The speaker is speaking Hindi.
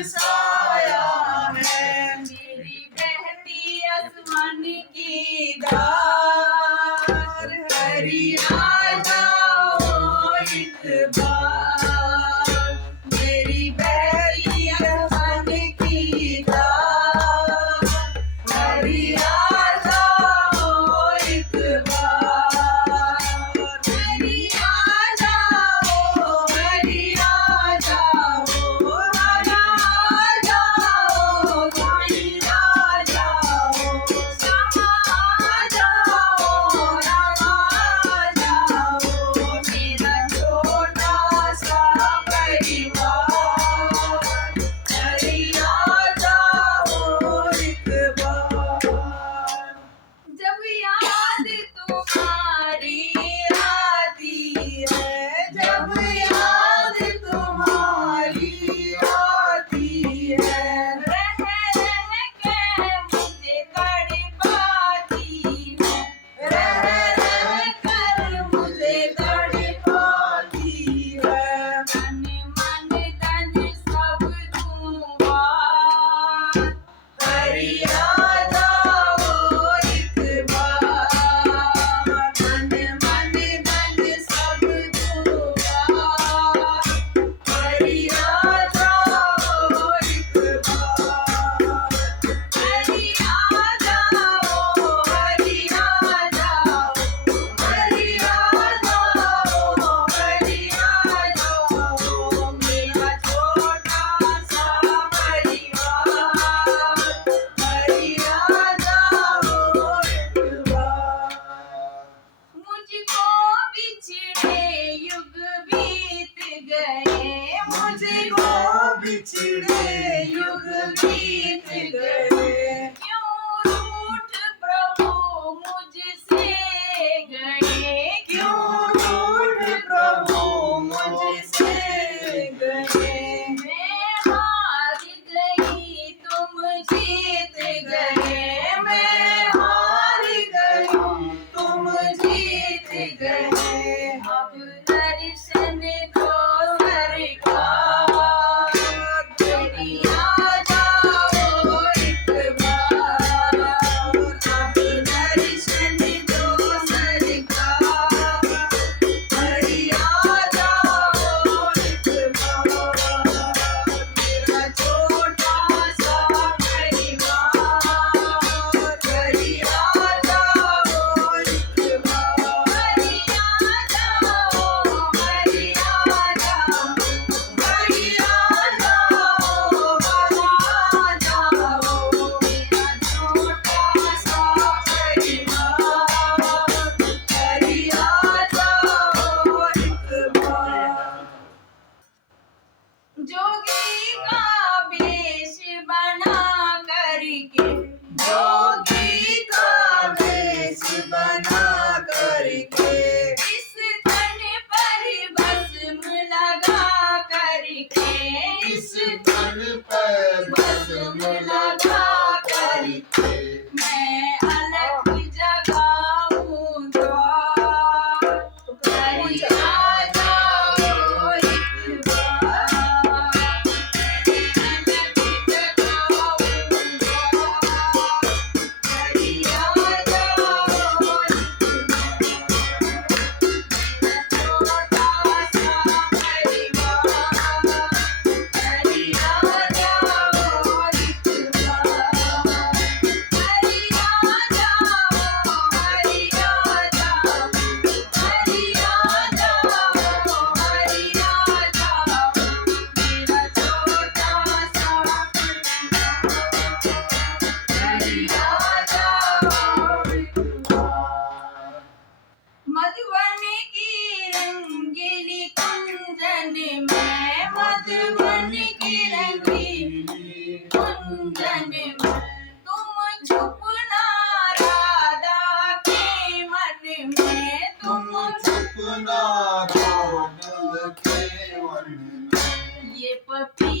बरसाया है। मेरी बहती आसमान की धार, हरि आ जाओ एक बार, मेरी बहती आसमान की धार, हरि आ जाओ एक बार, हरि आ जाओ, हरि आ जाओ, हरि आ जाओ, हरि आ जाओ, श्यामा आ जाओ, रामा आ जाओ, मेरा छोटा सा परिवार, हरि आ जाओ एक बार। जब याद तुम्हारी आती है, जब याद तुम्हारी आती है, रह रह के मुझे तड़पाती है, रह रह कर मुझे तड़पाती है। तन मन धन सब दूंगा, हरि आ जाओ एक बार, तन मन धन सब दूंगा, हरि आ जाओ एक बार, हरि आ जाओ, हरि आ जाओ, हरि आ जाओ, हरि आ जाओ, मेरा छोटा सा परिवार, हरि आ जाओ एक बार। मुझको बिछड़े युग बीत गए, मुझको बिछड़े युग बीत गए, क्यों रूठ प्रभु मुझसे गए, क्यों रूठ प्रभु मुझसे गए। मैं हार गई तुम जीत गए, मैं हार गई तुम जीत गए। अब दर्शन दो सरकार, हरि आ जाओ एक बार, अब दर्शन दो सरकार, हरि आ जाओ एक बार, मेरा छोटा सा परिवार, हरि आ जाओ एक बार, हरि आ जाओ, हरि आ जाओ, हरि आ जाओ, हरि आ जाओ, मेरा छोटा सा परिवार, हरि आ जाओ एक बार। जोगी का वेश बना करके, जोगी का वेश बना करके, इस तन पर भस्म लगा करके, इस तन पर भस्म लगा करके, मैं अलग जगाऊं द्वार, हरि आ जाओ एक बार, मैं अलग जगाऊं द्वार, हरि आ जाओ एक बार, छोटा सा परिवार, हरि आ जाओ एक बार, हरि आ जाओ, हरि आ जाओ, हरि आ जाओ, हरि आ जाओ, मेरा छोटा सा हरि आ जाओ एक बार। मधुबन की रंगीली कुंजन में, मधुबन की रंगीली कुंजन में, तुम छुप ना राधा के मन में, तुम छुपना राधा के मन में, ये पपी